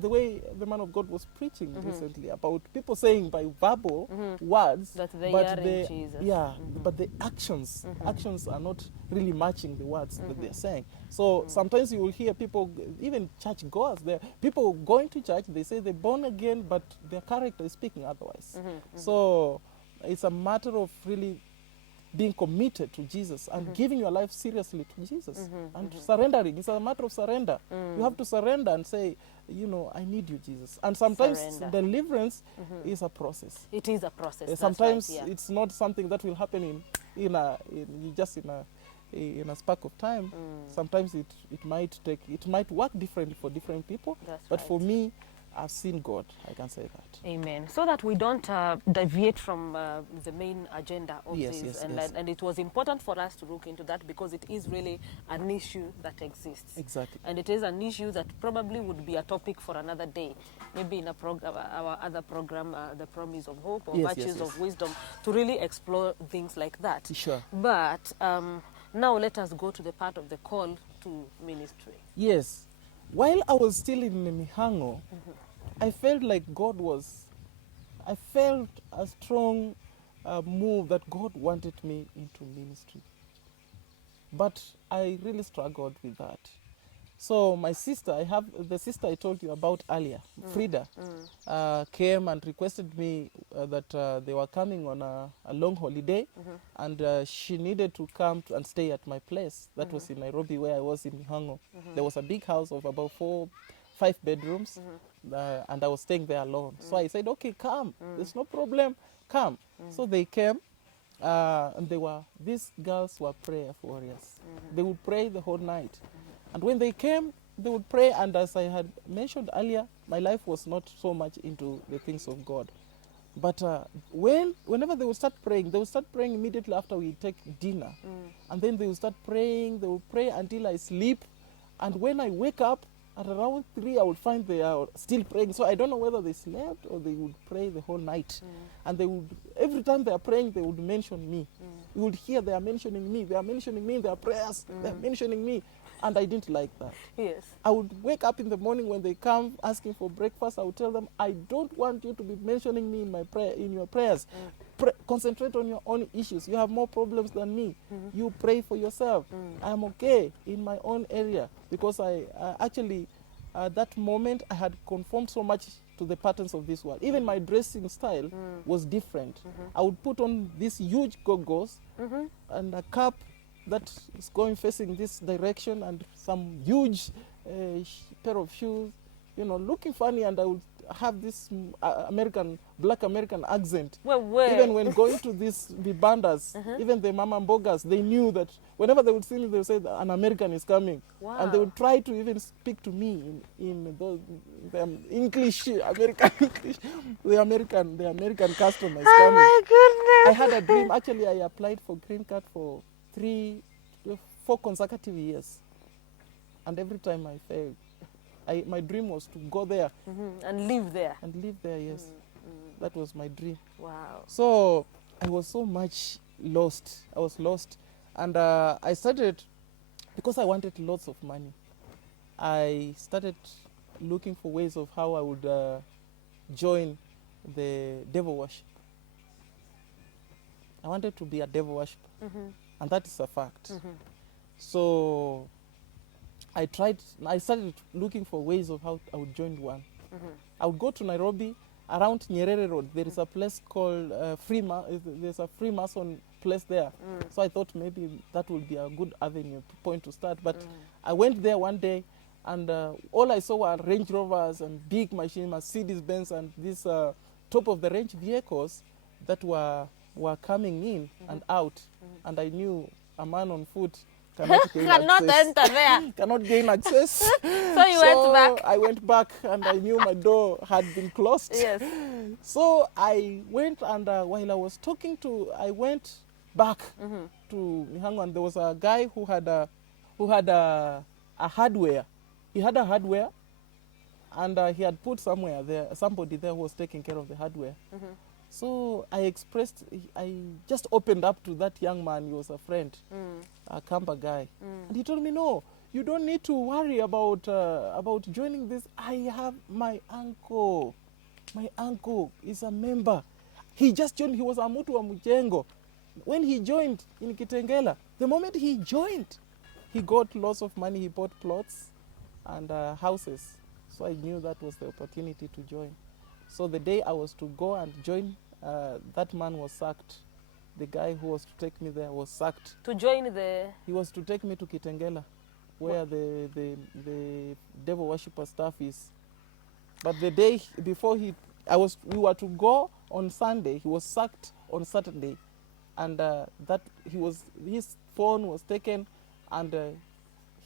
the way the man of God was preaching recently about people saying by verbal words that they but are in Jesus. Yeah, but the actions are not really matching the words that they're saying. So sometimes you will hear people, even church goers, people going to church, they say they're born again, but their character is speaking otherwise. So it's a matter of really being committed to Jesus and giving your life seriously to Jesus and surrendering. It's a matter of surrender. You have to surrender and say, I need you, Jesus. And sometimes deliverance is a process. It is a process. Sometimes right, yeah. it's not something that will happen in a spark of time. Sometimes it might work differently for different people. But for me, I've seen God, I can say that. Amen. So that we don't deviate from the main agenda of this. Yes. And it was important for us to look into that, because it is really an issue that exists. Exactly. And it is an issue that probably would be a topic for another day. Maybe in our other program, The Promise of Hope, or Virtues of Wisdom, to really explore things like that. Sure. But now let us go to the part of the call to ministry. Yes. While I was still in Mihango, I felt like I felt a strong move that God wanted me into ministry. But I really struggled with that. So my sister, I have the sister I told you about earlier, Frida, came and requested me that they were coming on a long holiday, and she needed to come and stay at my place. That was in Nairobi, where I was in Mihango. There was a big house of about 5 bedrooms, and I was staying there alone. So I said, okay, come. There's no problem. Come. So they came. And these girls were prayer warriors. They would pray the whole night. And when they came, they would pray. And as I had mentioned earlier, my life was not so much into the things of God. But whenever they would start praying, they would start praying immediately after we take dinner. And then they would start praying. They would pray until I sleep. And when I wake up, at around 3, I would find they are still praying. So I don't know whether they slept or they would pray the whole night. And they would, every time they are praying, they would mention me. You would hear they are mentioning me. They are mentioning me in their prayers. They are mentioning me. And I didn't like that. Yes. I would wake up in the morning when they come asking for breakfast. I would tell them, I don't want you to be mentioning me in my prayer, in your prayers. Concentrate on your own issues. You have more problems than me. You pray for yourself. I'm okay in my own area, because I actually, at that moment, I had conformed so much to the patterns of this world. Even my dressing style was different. I would put on these huge goggles and a cap that is going facing this direction, and some huge pair of shoes, you know, looking funny, and I would have this black American accent. Well, even when going to these vibandas, even the mama mbogas, they knew that whenever they would see me, they would say that an American is coming. Wow. And they would try to even speak to me in the English, American English, the American customer is coming. Oh my goodness! I had a dream. Actually, I applied for green card for 4 consecutive years, and every time I failed. My dream was to go there and live there. and live there. Yes, that was my dream. Wow. So I was so much lost. I was lost, and I started, because I wanted lots of money, I started looking for ways of how I would join the devil worship. I wanted to be a devil worshiper, and that is a fact. So I started looking for ways of how I would join one. I would go to Nairobi, around Nyerere Road. There is a place called there's a Freemason place there. So I thought maybe that would be a good avenue point to start. But I went there one day, and all I saw were Range Rovers and big machines, Mercedes-Benz, and these top-of-the-range vehicles that were coming in and out. And I knew a man on foot cannot gain Cannot access. enter there. Cannot gain access. So you went back? I went back, and I knew my door had been closed. Yes. So I went, and while I was I went back to Mihango, and there was a guy who had a hardware. He had a hardware, and he had put somebody there who was taking care of the hardware. So I just opened up to that young man. He was a friend, a Kamba guy. And he told me, no, you don't need to worry about joining this. I have my uncle. My uncle is a member. He just joined. He was a Mutu wa Mujengo. When he joined in Kitengela, the moment he joined, he got lots of money. He bought plots and houses. So I knew that was the opportunity to join. So the day I was to go and join, that man was sacked. The guy who was to take me there was sacked. To join the... He was to take me to Kitengela, where the devil worshipper staff is. But the day before we were to go on Sunday, he was sacked on Saturday. And his phone was taken, and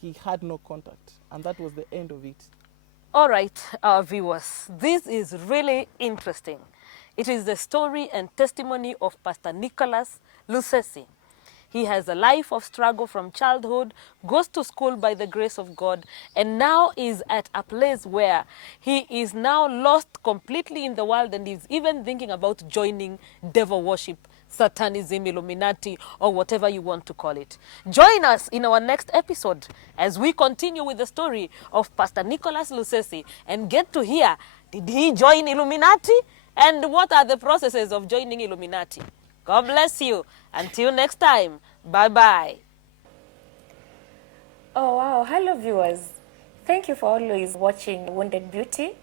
he had no contact. And that was the end of it. All right, our viewers, this is really interesting. It is the story and testimony of Pastor Nicholas Lusesi. He has a life of struggle from childhood, goes to school by the grace of God, and now is at a place where he is now lost completely in the world, and is even thinking about joining devil worship, Satanism, Illuminati, or whatever you want to call it. Join us in our next episode as we continue with the story of Pastor Nicholas Lusesi and get to hear, did he join Illuminati? And what are the processes of joining Illuminati? God bless you. Until next time, bye-bye. Oh wow, hello viewers. Thank you for always watching Wounded Beauty.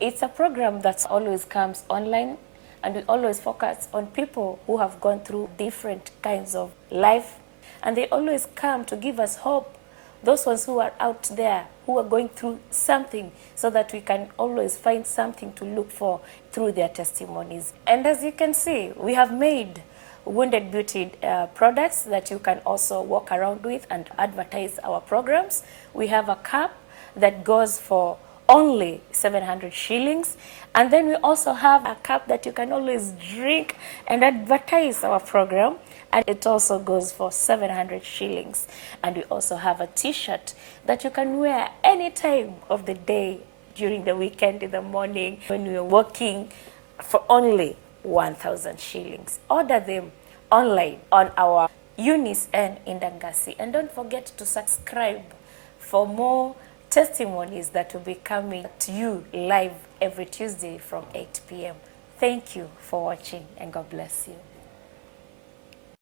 It's a program that always comes online, and we always focus on people who have gone through different kinds of life, and they always come to give us hope. Those ones who are out there, who are going through something, so that we can always find something to look for through their testimonies. And as you can see, we have made Wounded Beauty products that you can also walk around with and advertise our programs. We have a cup that goes for only 700 shillings. And then we also have a cup that you can always drink and advertise our program. And it also goes for 700 shillings. And we also have a t-shirt that you can wear any time of the day, during the weekend, in the morning, when you're working, for only 1,000 shillings. Order them online on our Eunice N Indangasi. And don't forget to subscribe for more testimonies that will be coming to you live every Tuesday from 8 p.m. Thank you for watching, and God bless you.